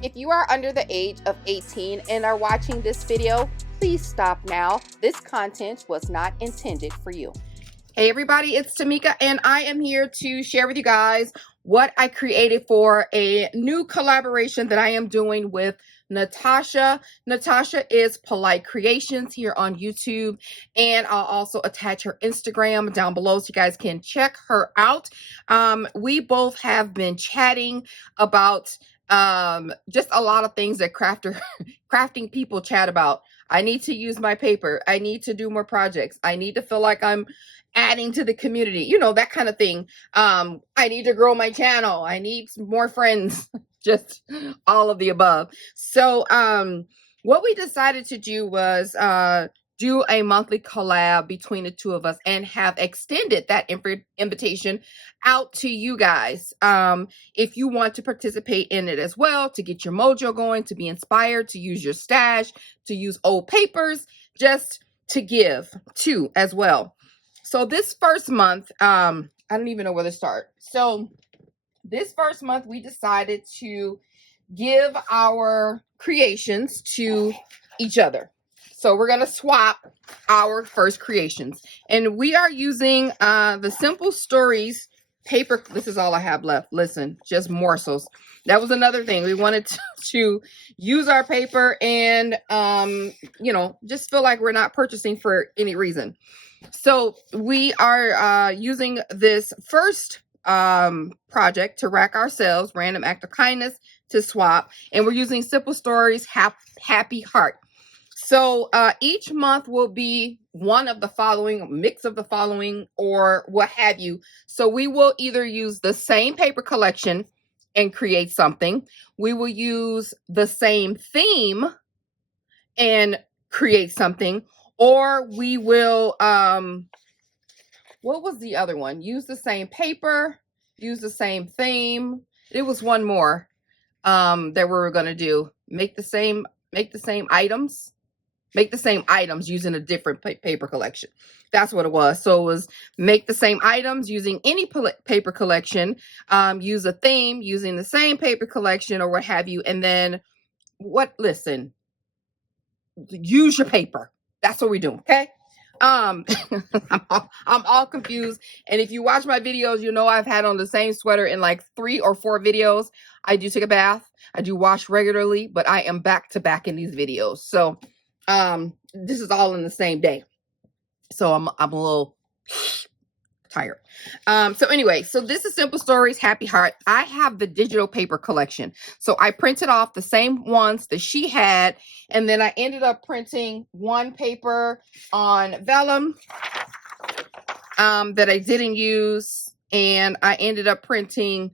If you are under the age of 18 and are watching this video, please stop now. This content was not intended for you. Hey everybody, it's TMIKA and I am here to share with you guys what I created for a new collaboration that I am doing with Natasha. Natasha is Polite Creations here on YouTube, and I'll also attach her Instagram down below so you guys can check her out. We both have been chatting about just a lot of things that crafting people chat about. I need to use my paper. I need to do more projects. I need to feel like I'm adding to the community, you know, that kind of thing. I need to grow my channel. I need some more friends, just all of the above. So what we decided to do was do a monthly collab between the two of us and have extended that invitation out to you guys. If you want to participate in it as well, to get your mojo going, to be inspired, to use your stash, to use old papers, just to give too as well. So this first month, I don't even know where to start. So this first month, we decided to give our creations to each other. So we're going to swap our first creations. And we are using the Simple Stories paper. This is all I have left. Listen, just morsels. That was another thing. We wanted to use our paper and, you know, just feel like we're not purchasing for any reason. So we are using this first project to rack ourselves, random act of kindness, to swap. And we're using Simple Stories Happy Heart. So each month will be one of the following, mix of the following, or what have you. So we will either use the same paper collection and create something. We will use the same theme and create something. Or we will, what was the other one? Use the same paper, use the same theme. It was one more that we were going to do. Make the same items using a different paper collection. That's what it was. So it was make the same items using any paper collection, use a theme using the same paper collection or what have you. And then use your paper. That's what we're doing, okay? I'm all confused. And if you watch my videos, you know I've had on the same sweater in like 3 or 4 videos. I do take a bath. I do wash regularly, but I am back to back in these videos. So this is all in the same day. So I'm a little tired. So anyway, so this is Simple Stories Happy Heart. I have the digital paper collection. So I printed off the same ones that she had, and then I ended up printing one paper on vellum that I didn't use, and I ended up printing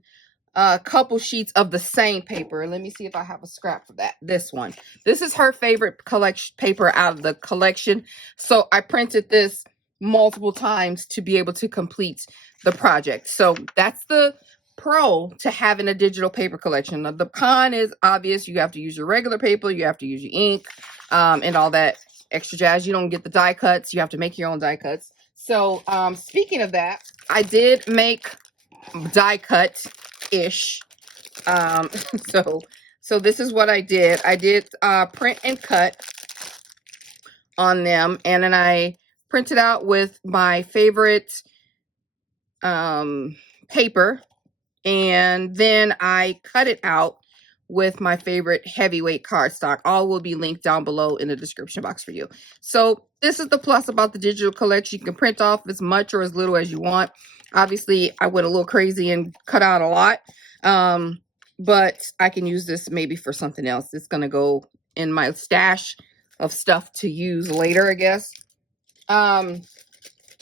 a couple sheets of the same paper. Let me see if I have a scrap for that. This one. This is her favorite collection paper out of the collection. So I printed this multiple times to be able to complete the project. So that's the pro to having a digital paper collection. Now, the con is obvious. You have to use your regular paper, you have to use your ink, and all that extra jazz. You don't get the die cuts. You have to make your own die cuts. So speaking of that, I did make die cut-ish. So this is what I did. I did print and cut on them, and then I printed out with my favorite paper, and then I cut it out with my favorite heavyweight cardstock. All will be linked down below in the description box for you. So this is the plus about the digital collection. You can print off as much or as little as you want. Obviously, I went a little crazy and cut out a lot, but I can use this maybe for something else. It's going to go in my stash of stuff to use later, I guess.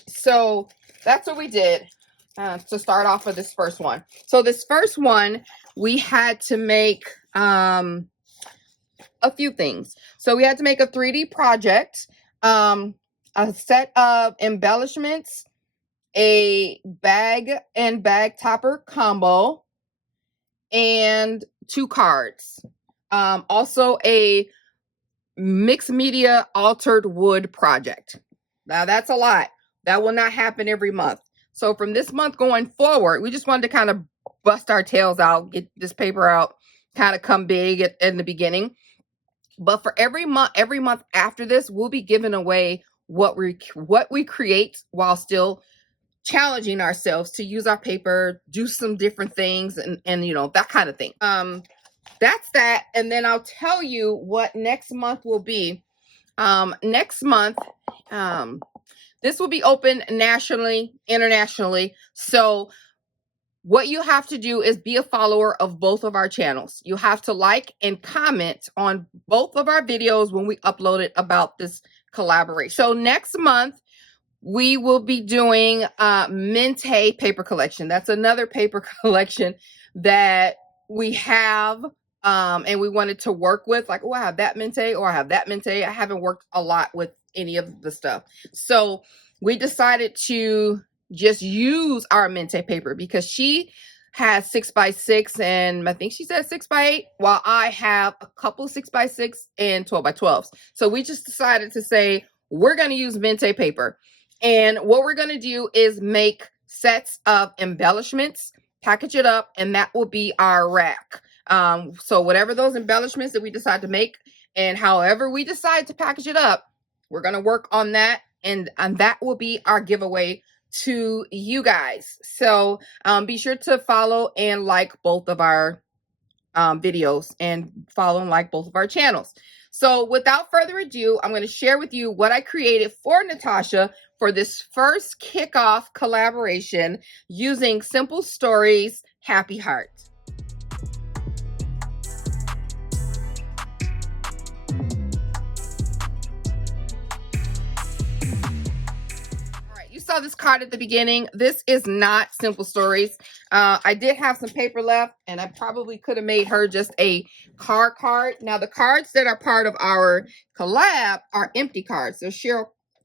So that's what we did to start off with this first one. So this first one, we had to make a few things. So we had to make a 3D project, a set of embellishments, a bag and bag topper combo, and 2 cards. Also a mixed media altered wood project. Now that's a lot. That will not happen every month. So from this month going forward, we just wanted to kind of bust our tails out, get this paper out, kind of come big in the beginning. But for every month after this, we'll be giving away what we create while still challenging ourselves to use our paper, do some different things, and you know, that kind of thing. That's that. And then I'll tell you what next month will be. Next month, this will be open nationally, internationally. So what you have to do is be a follower of both of our channels. You have to like and comment on both of our videos when we upload it about this collaboration. So next month, we will be doing Mente paper collection. That's another paper collection that we have and we wanted to work with. Like, oh, I have that Mente, or I have that Mente. I haven't worked a lot with any of the stuff. So we decided to just use our Mente paper because she has 6x6 and I think she said 6x8, while I have a couple 6x6 and 12x12s. So we just decided to say we're going to use Mente paper. And what we're going to do is make sets of embellishments, package it up, and that will be our rack. So whatever those embellishments that we decide to make and however we decide to package it up, we're going to work on that. And that will be our giveaway to you guys. So be sure to follow and like both of our videos, and follow and like both of our channels. So without further ado, I'm going to share with you what I created for Natasha for this first kickoff collaboration using Simple Stories Happy Heart. You saw this card at the beginning. This is not Simple Stories. I did have some paper left, and I probably could have made her just a card. Now, the cards that are part of our collab are empty cards. They're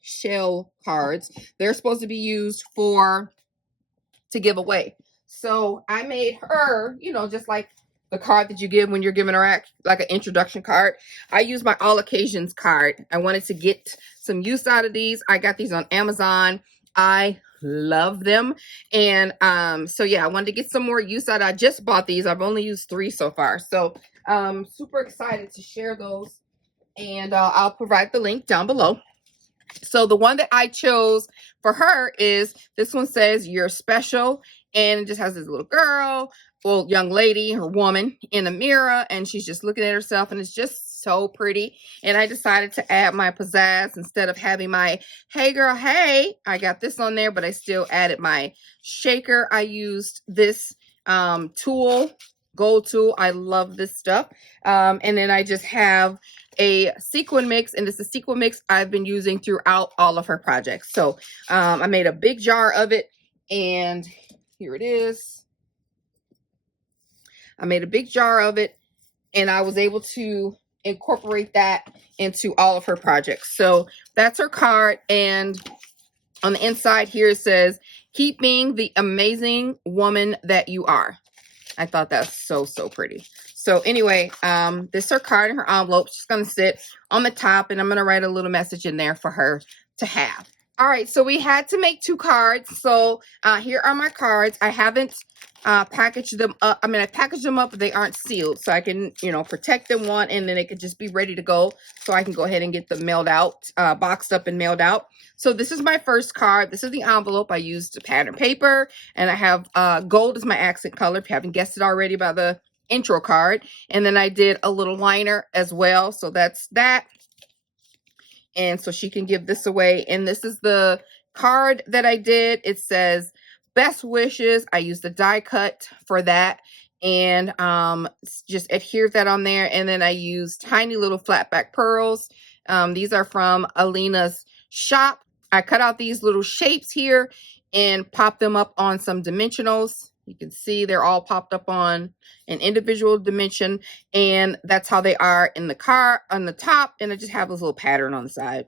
shell cards. They're supposed to be used to give away. So I made her, you know, just like the card that you give when you're giving her like an introduction card. I used my All Occasions card. I wanted to get some use out of these. I got these on Amazon. I love them. And so yeah, I wanted to get some more use out. I just bought these. I've only used 3 so far. So super excited to share those. And I'll provide the link down below. So the one that I chose for her is, this one says, "You're special." And it just has this little girl, well, young lady or woman in a mirror, and she's just looking at herself, and it's just so pretty. And I decided to add my pizzazz. Instead of having my "Hey girl, hey," I got this on there, but I still added my shaker. I used this tool, gold tool. I love this stuff. And then I just have a sequin mix, and it's a sequin mix I've been using throughout all of her projects. So I made a big jar of it, and here it is. I made a big jar of it, and I was able to incorporate that into all of her projects. So that's her card. And on the inside here, it says, "Keep being the amazing woman that you are." I thought that was so, so pretty. So anyway, this is her card in her envelope. She's going to sit on the top, and I'm going to write a little message in there for her to have. All right, so we had to make 2 cards. So here are my cards. I haven't packaged them up. I mean, I packaged them up, but they aren't sealed. So I can, you know, protect them one, and then they could just be ready to go. So I can go ahead and get them mailed out, boxed up and mailed out. So this is my first card. This is the envelope. I used pattern paper, and I have gold as my accent color, if you haven't guessed it already by the intro card. And then I did a little liner as well. So that's that. And so she can give this away. And this is the card that I did. It says, "Best wishes." I used the die cut for that, and just adhered that on there. And then I used tiny little flat back pearls. These are from Alina's shop. I cut out these little shapes here and popped them up on some dimensionals. You can see they're all popped up on an individual dimension, and that's how they are in the card on the top. And I just have this little pattern on the side.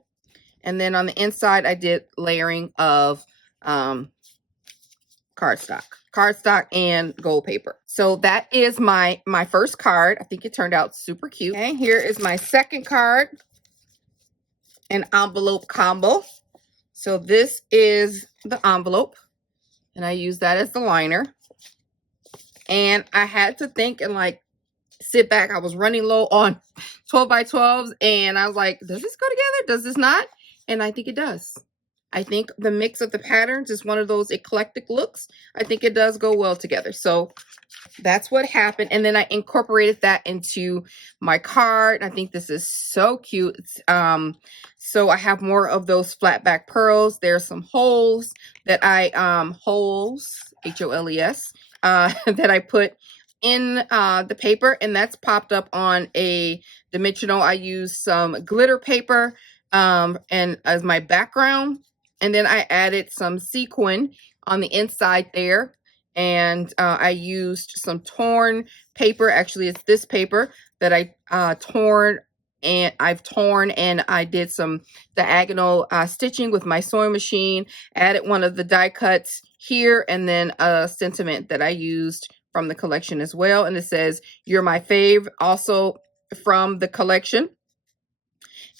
And then on the inside, I did layering of cardstock and gold paper. So that is my first card. I think it turned out super cute. Okay, here is my second card, an envelope combo. So this is the envelope, and I use that as the liner. And I had to think and like sit back. I was running low on 12 by 12s, and I was like, does this go together? Does this not? And I think it does. I think the mix of the patterns is one of those eclectic looks. I think it does go well together. So that's what happened. And then I incorporated that into my card. I think this is so cute. So I have more of those flat back pearls. There's some holes that I, holes, H-O-L-E-S, that I put in the paper, and that's popped up on a dimensional. I used some glitter paper and as my background, and then I added some sequin on the inside there, and I used some torn paper. Actually, it's this paper that I've torn, and I did some diagonal stitching with my sewing machine, added one of the die cuts here, and then a sentiment that I used from the collection as well. And it says, "You're my fave," also from the collection.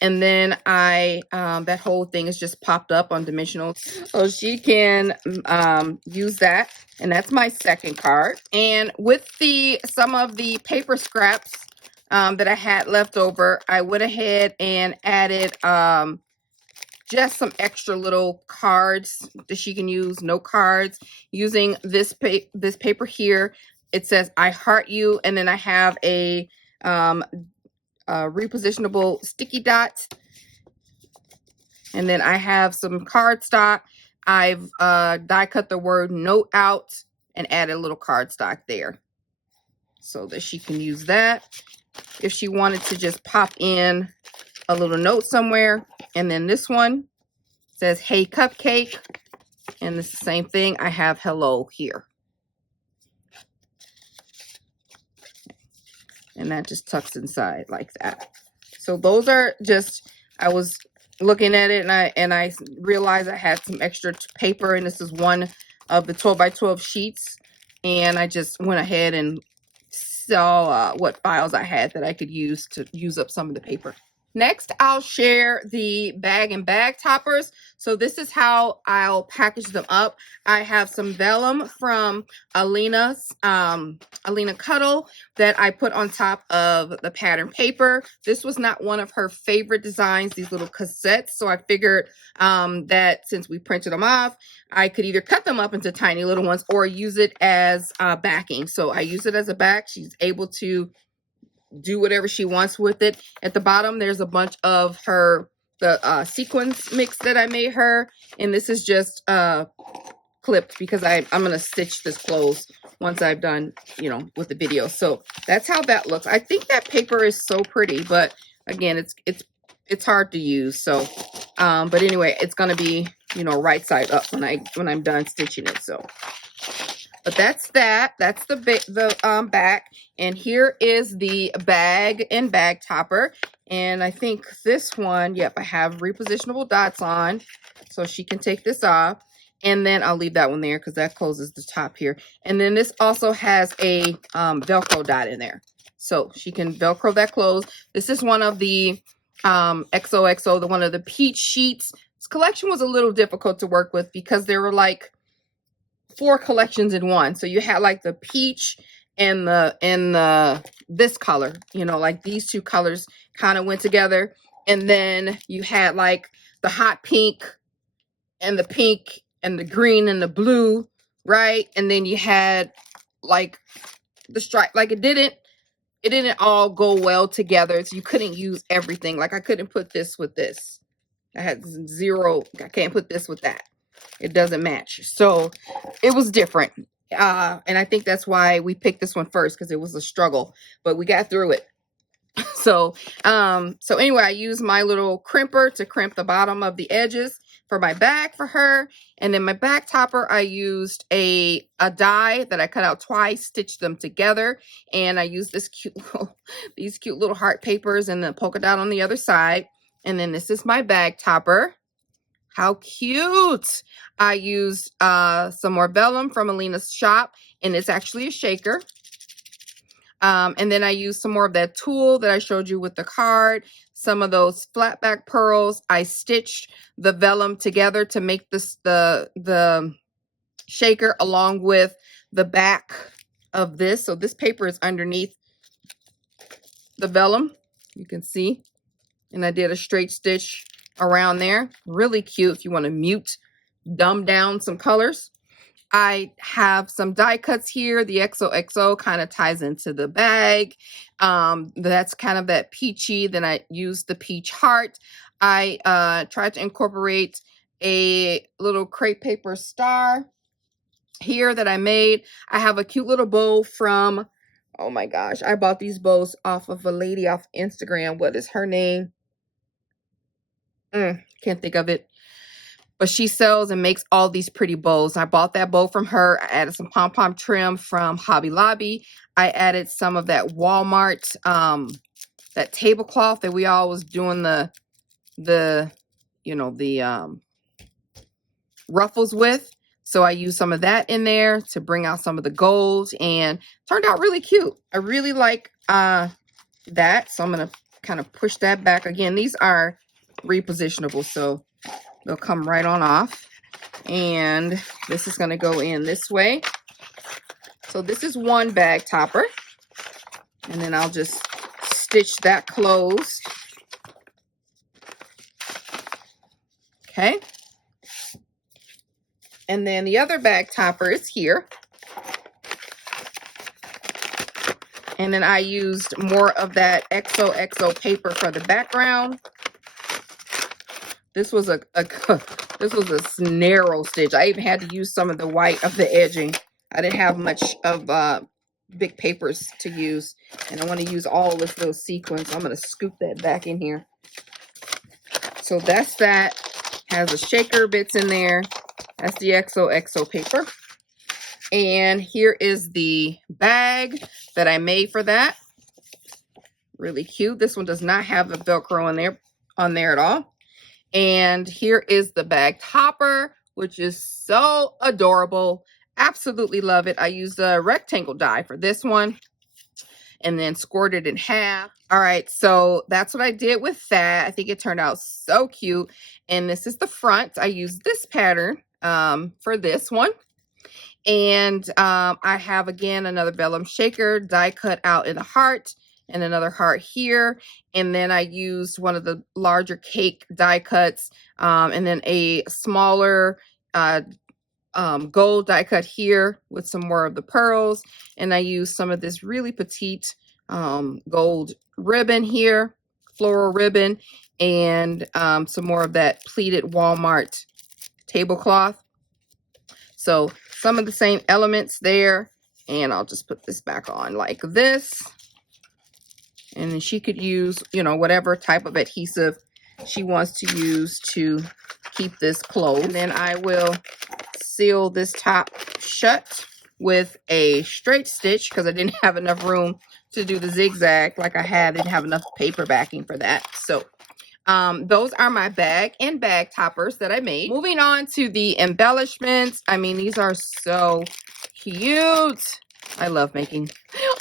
And then that whole thing is just popped up on dimensional. So she can use that. And that's my second card. And with some of the paper scraps that I had left over, I went ahead and added just some extra little cards that she can use, note cards, using this paper here. It says, "I heart you." And then I have a repositionable sticky dot. And then I have some cardstock. I've die cut the word "note" out and added a little cardstock there so that she can use that if she wanted to just pop in a little note somewhere. And then this one says, "Hey Cupcake," and it's the same thing. I have "hello" here. And that just tucks inside like that. So those are just, I was looking at it, and I realized I had some extra paper, and this is one of the 12 by 12 sheets, and I just went ahead and saw what files I had that I could use to use up some of the paper. Next, I'll share the bag and bag toppers. So this is how I'll package them up. I have some vellum from Alina Cuddle that I put on top of the pattern paper. This was not one of her favorite designs, these little cassettes. So I figured that since we printed them off, I could either cut them up into tiny little ones or use it as backing. So I use it as a back. She's able to do whatever she wants with it. At the bottom, there's a bunch of the sequins mix that I made her, and this is just clipped because I'm gonna stitch this closed once I've done, with the video. So that's how that looks. I think that paper is so pretty, but again, it's hard to use. So but anyway, it's gonna be right side up when I'm done stitching it. So but that's the back. And here is the bag and bag topper. And I think this one, yep, I have repositionable dots on, so she can take this off. And then I'll leave that one there because that closes the top here. And then this also has a Velcro dot in there, so she can Velcro that closed. This is one of the XOXO, one of the peach sheets. This collection was a little difficult to work with because there were like 4 collections in one. So you had like the peach and this color, like these two colors kind of went together. And then you had like the hot pink and the green and the blue, right? And then you had like the stripe. Like it didn't all go well together, so you couldn't use everything. Like I couldn't put this with this. I had zero. I can't put this with that. It doesn't match. So it was different. And I think that's why we picked this one first, because it was a struggle, but we got through it. So anyway, I used my little crimper to crimp the bottom of the edges for my bag for her. And then my bag topper, I used a die that I cut out twice, stitched them together. And I used these cute little heart papers and the polka dot on the other side. And then this is my bag topper. How cute. I used some more vellum from Alina's shop, and it's actually a shaker. And then I used some more of that tulle that I showed you with the card, some of those flat back pearls. I stitched the vellum together to make this the shaker along with the back of this. So this paper is underneath the vellum, you can see, and I did a straight stitch around there. Really cute if you want to dumb down some colors. I have some die cuts here. The XOXO kind of ties into the bag. That's kind of that peachy. Then I used the peach heart. I tried to incorporate a little crepe paper star here that I made. I have a cute little bow from, oh my gosh, I bought these bows off of a lady off Instagram. What is her name? Can't think of it. But she sells and makes all these pretty bows. I bought that bow from her. I added some pom-pom trim from Hobby Lobby. I added some of that Walmart, that tablecloth that we all was doing the ruffles with. So I used some of that in there to bring out some of the gold, and turned out really cute. I really like that. So I'm going to kind of push that back. Again, these are repositionable, so they'll come right on off. And this is going to go in this way. So this is one bag topper. And then I'll just stitch that closed. Okay. And then the other bag topper is here. And then I used more of that XOXO paper for the background. This was a narrow stitch. I even had to use some of the white of the edging. I didn't have much of big papers to use, and I want to use all this little sequins. I'm going to scoop that back in here. So that's that. Has the shaker bits in there. That's the XOXO paper. And here is the bag that I made for that. Really cute. This one does not have a Velcro on there at all. And here is the bag topper, which is so adorable. Absolutely love it. I used a rectangle die for this one and then scored it in half. All right, so that's what I did with that. I think it turned out so cute. And this is the front. I used this pattern for this one. And I have, again, another vellum shaker die cut out in the heart and another heart here. And then I used one of the larger cake die cuts and then a smaller gold die cut here with some more of the pearls. And I used some of this really petite gold ribbon here, floral ribbon, and some more of that pleated Walmart tablecloth. So some of the same elements there. And I'll just put this back on like this. And then she could use, you know, whatever type of adhesive she wants to use to keep this closed. And then I will seal this top shut with a straight stitch because I didn't have enough room to do the zigzag like I had. I didn't have enough paper backing for that. So those are my bag and bag toppers that I made. Moving on to the embellishments. I mean, these are so cute. I love making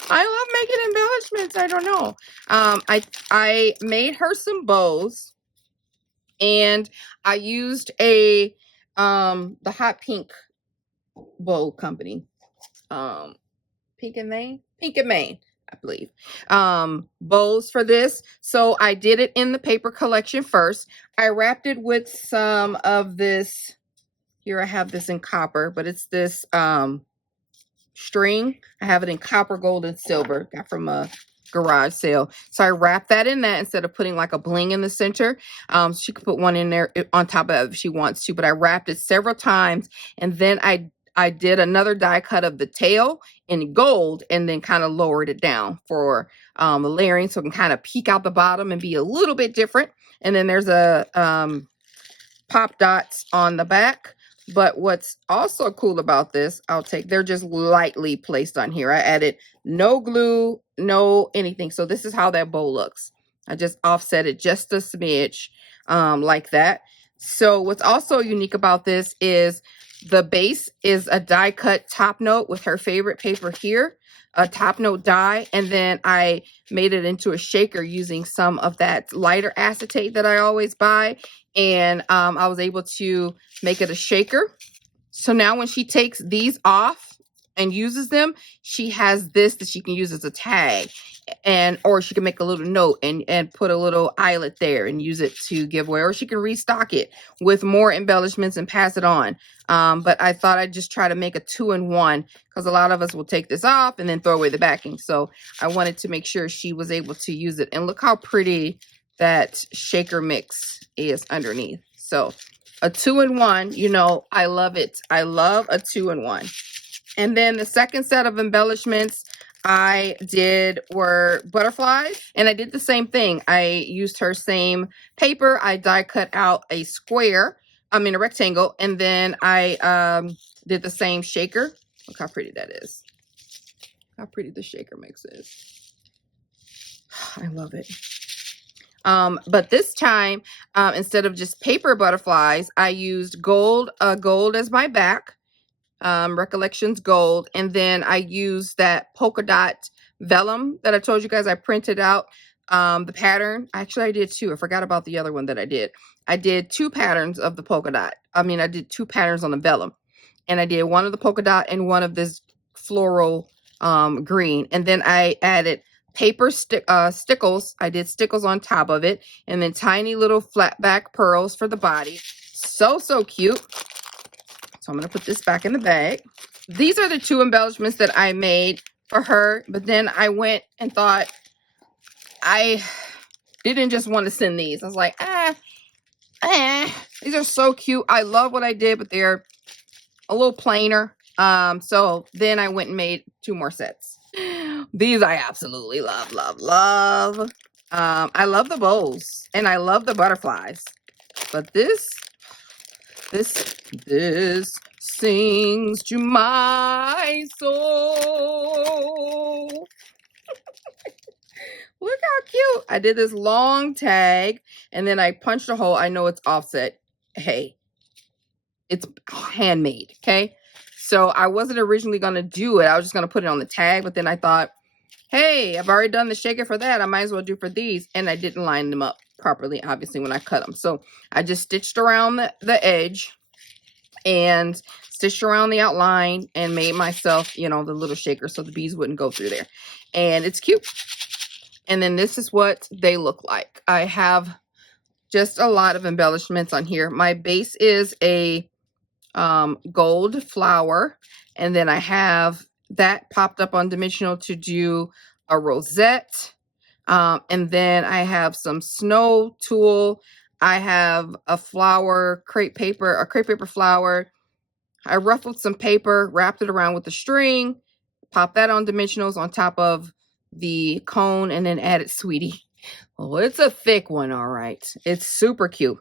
embellishments. I don't know. I made her some bows, and I used the Hot Pink bow company. Pink and Main, I believe. Bows for this. So I did it in the paper collection first. I wrapped it with some of this. Here I have this in copper, but it's this string. I have it in copper, gold, and silver. Got from a garage sale. So I wrapped that in that instead of putting like a bling in the center. She could put one in there on top of it if she wants to, but I wrapped it several times, and then I did another die cut of the tail in gold and then kind of lowered it down for the layering so it can kind of peek out the bottom and be a little bit different. And then there's a pop dots on the back. But what's also cool about this, they're just lightly placed on here. I added no glue, no anything. So this is how that bow looks. I just offset it just a smidge like that. So what's also unique about this is the base is a die cut top note with her favorite paper here, a top note die. And then I made it into a shaker using some of that lighter acetate that I always buy. And I was able to make it a shaker. So now when she takes these off and uses them, she has this that she can use as a tag. And or she can make a little note and put a little eyelet there and use it to give away, or she can restock it with more embellishments and pass it on. But I thought I'd just try to make a 2-in-1, because a lot of us will take this off and then throw away the backing. So I wanted to make sure she was able to use it. And look how pretty that shaker mix is underneath. So a 2-in-1, you know, I love it. I love a 2-in-1. And then the second set of embellishments I did were butterflies, and I did the same thing. I used her same paper. I die cut out a square, a rectangle, and then I did the same shaker. Look how pretty that is. How pretty the shaker mix is. I love it. But this time, instead of just paper butterflies, I used gold as my back. Recollections gold, and then I used that polka dot vellum that I told you guys I printed out the pattern. Actually, I did 2. I forgot about the other one that I did. I did 2 patterns of the polka dot. I did 2 patterns on the vellum, and I did one of the polka dot and one of this floral green, and then I added paper stickles. I did stickles on top of it, and then tiny little flat back pearls for the body. So cute. So I'm going to put this back in the bag. These are the 2 embellishments that I made for her. But then I went and thought, I didn't just want to send these. I was like, these are so cute. I love what I did, but they're a little plainer. So then I went and made 2 more sets. These I absolutely love. I love the bows and I love the butterflies. But this sings to my soul. Look how cute. I did this long tag and then I punched a hole. I know it's offset. Hey, it's handmade, okay? So I wasn't originally going to do it. I was just going to put it on the tag, but then I thought, hey, I've already done the shaker for that. I might as well do for these. And I didn't line them up properly, obviously, when I cut them. So I just stitched around the edge and stitched around the outline and made myself, you know, the little shaker so the bees wouldn't go through there. And it's cute. And then this is what they look like. I have just a lot of embellishments on here. My base is a gold flower, and then I have that popped up on dimensional to do a rosette, and then I have some snow tulle. I have a flower, a crepe paper flower. I ruffled some paper, wrapped it around with a string, popped that on dimensionals on top of the cone, and then added Sweetie. Well, it's a thick one, all right. It's super cute.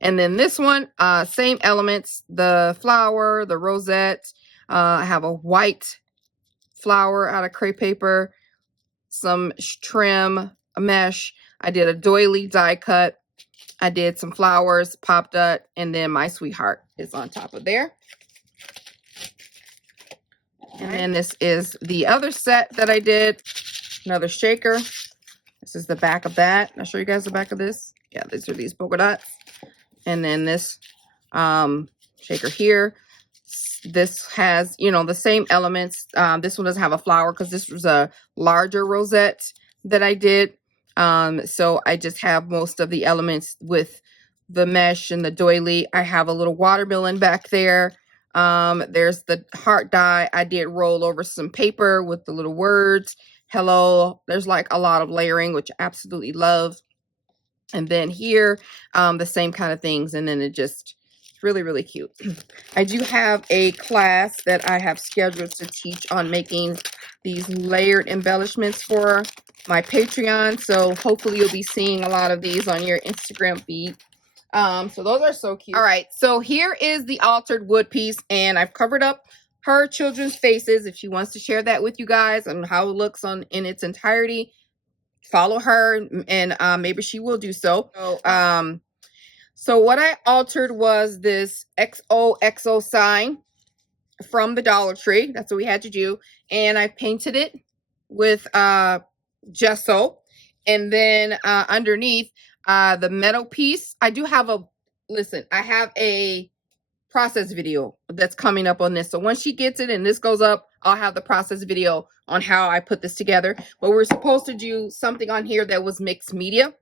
And then this one, same elements, the flower, the rosette. I have a white flower out of crepe paper, some trim, a mesh. I did a doily die cut. I did some flowers, popped up, and then my sweetheart is on top of there. And then this is the other set that I did, another shaker. This is the back of that. I'll show you guys the back of this. Yeah, these are these polka dots. And then this shaker here. This has, you know, the same elements. This one doesn't have a flower because this was a larger rosette that I did. So I just have most of the elements with the mesh and the doily. I have a little watermelon back there. There's the heart die. I did roll over some paper with the little words. Hello. There's like a lot of layering, which I absolutely love. And then here, the same kind of things. And then it just really, really cute. I do have a class that I have scheduled to teach on making these layered embellishments for my Patreon. So hopefully you'll be seeing a lot of these on your Instagram feed. So those are so cute. All right. So here is the altered wood piece, and I've covered up her children's faces. If she wants to share that with you guys and how it looks in its entirety, follow her, and maybe she will do so. So what I altered was this XOXO sign from the Dollar Tree. That's what we had to do. And I painted it with gesso. And then underneath the metal piece, I do have I have a process video that's coming up on this. So once she gets it and this goes up, I'll have the process video on how I put this together. But we're supposed to do something on here that was mixed media.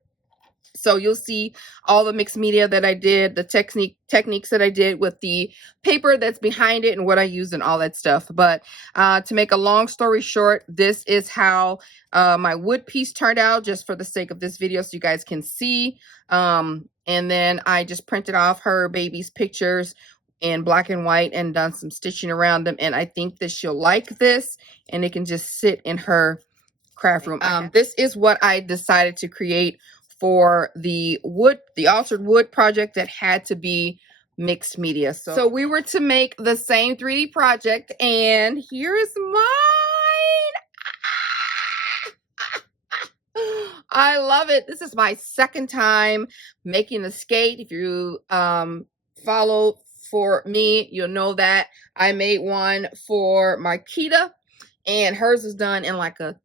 So you'll see all the mixed media that I did, the techniques that I did with the paper that's behind it and what I used and all that stuff. But to make a long story short, this is how my wood piece turned out, just for the sake of this video so you guys can see. And then I just printed off her baby's pictures in black and white and done some stitching around them. And I think that she'll like this, and it can just sit in her craft room. This is what I decided to create for the altered wood project that had to be mixed media. So we were to make the same 3D project, and here is mine. I love it. This is my second time making the skate. If you follow for me, you'll know that I made one for Marquita, and hers is done in like a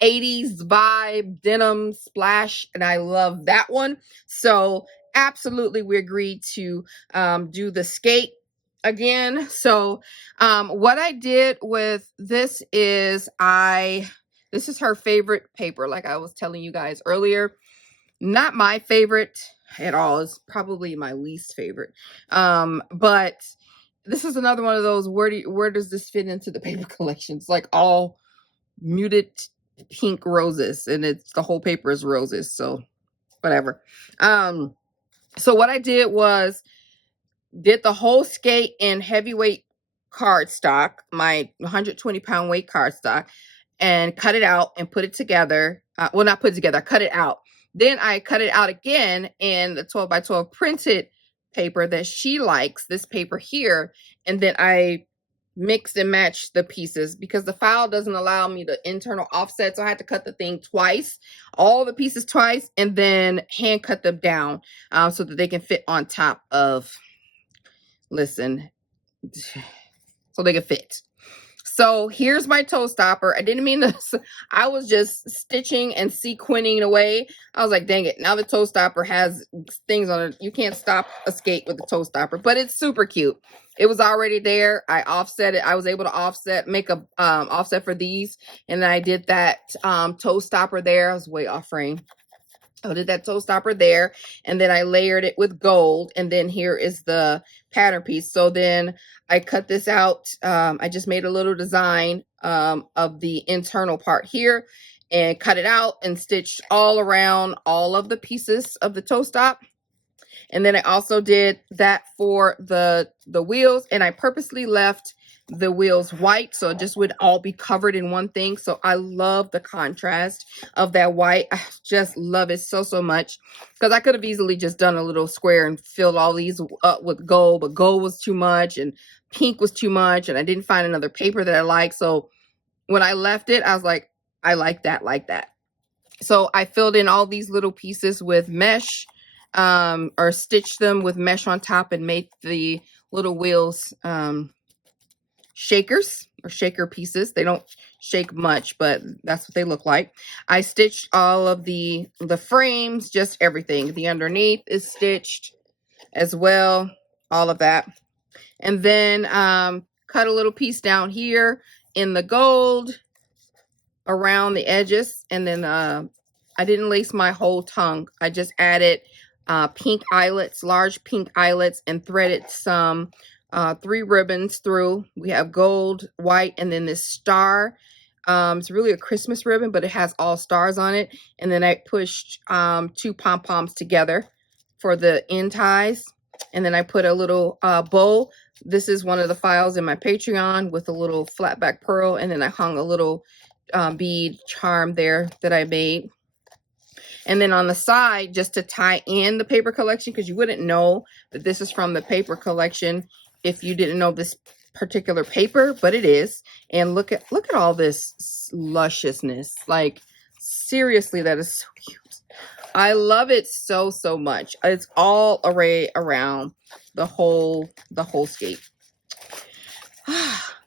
80s vibe denim splash, and I love that one. So absolutely we agreed to do the skate again. So what I did with this is this is her favorite paper, like I was telling you guys earlier. Not my favorite at all. It's probably my least favorite. But this is another one of those, where does this fit into the paper collection? It's like all muted pink roses, and the whole paper is roses, so whatever. So what I did was did the whole skate in heavyweight cardstock, my 120-pound weight cardstock, and cut it out and put it together. Well, not put it together, I cut it out. Then I cut it out again in the 12 by 12 printed paper that she likes, this paper here, and then I mix and match the pieces because the file doesn't allow me the internal offset, so I had to cut the thing twice, all the pieces twice, and then hand cut them down so that they can fit on top of, listen, so they can fit. So here's my toe stopper. I didn't mean this. I was just stitching and sequinning away. I was like, dang it. Now the toe stopper has things on it. You can't stop a skate with the toe stopper, but it's super cute. It was already there. I offset it. I was able to offset, make a offset for these. And then I did that toe stopper there. I was way off frame. I did that toe stopper there, and then I layered it with gold, and then here is the pattern piece. So then I cut this out. I just made a little design of the internal part here and cut it out and stitched all around all of the pieces of the toe stop. And then I also did that for the wheels, and I purposely left the wheels white so it just would all be covered in one thing. So I love the contrast of that white. I just love it so much, because I could have easily just done a little square and filled all these up with gold, but gold was too much and pink was too much, and I didn't find another paper that I liked. So when I left it, I was like, I like that. So I filled in all these little pieces with mesh, or stitched them with mesh on top, and made the little wheels shakers, or shaker pieces. They don't shake much, but that's what they look like. I stitched all of the frames, just everything. The underneath is stitched as well, all of that. And then cut a little piece down here in the gold around the edges. And then I didn't lace my whole tongue. I just added pink eyelets, large pink eyelets, and threaded some 3 ribbons through. We have gold, white, and then this star. It's really a Christmas ribbon, but it has all stars on it. And then I pushed 2 pom-poms together for the end ties. And then I put a little bow. This is one of the files in my Patreon with a little flat back pearl. And then I hung a little bead charm there that I made. And then on the side, just to tie in the paper collection, because you wouldn't know that this is from the paper collection if you didn't know this particular paper, but it is. And look at all this lusciousness. Like, seriously, that is so cute. I love it so much. It's all array around the whole skate.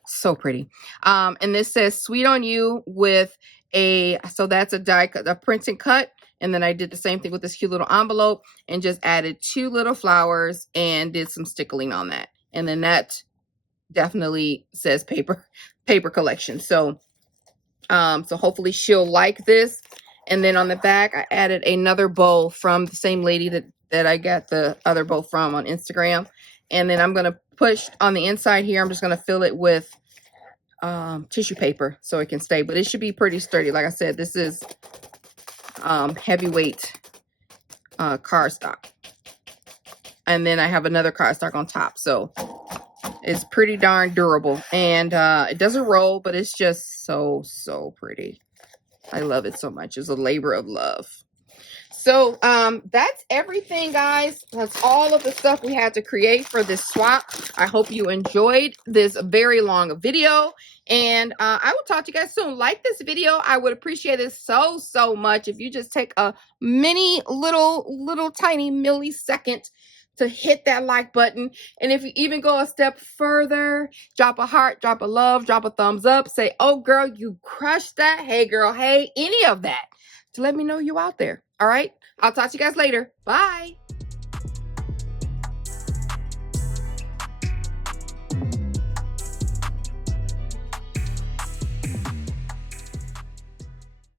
So pretty. And this says "Sweet on You" with so that's a die cut, a print and cut. And then I did the same thing with this cute little envelope and just added 2 little flowers and did some stickling on that. And then that definitely says paper collection. So So hopefully she'll like this. And then on the back, I added another bow from the same lady that I got the other bow from on Instagram. And then I'm going to push on the inside here. I'm just going to fill it with tissue paper so it can stay. But it should be pretty sturdy. Like I said, this is heavyweight cardstock. And then I have another cardstock on top. So it's pretty darn durable. And it doesn't roll, but it's just so, so pretty. I love it so much. It's a labor of love. So that's everything, guys. That's all of the stuff we had to create for this swap. I hope you enjoyed this very long video. And I will talk to you guys soon. Like this video. I would appreciate it so, so much if you just take a mini little tiny millisecond to hit that like button. And if you even go a step further, drop a heart, drop a love, drop a thumbs up, say, oh girl, you crushed that. Hey girl, hey, any of that, to let me know you out there. All right, I'll talk to you guys later. Bye.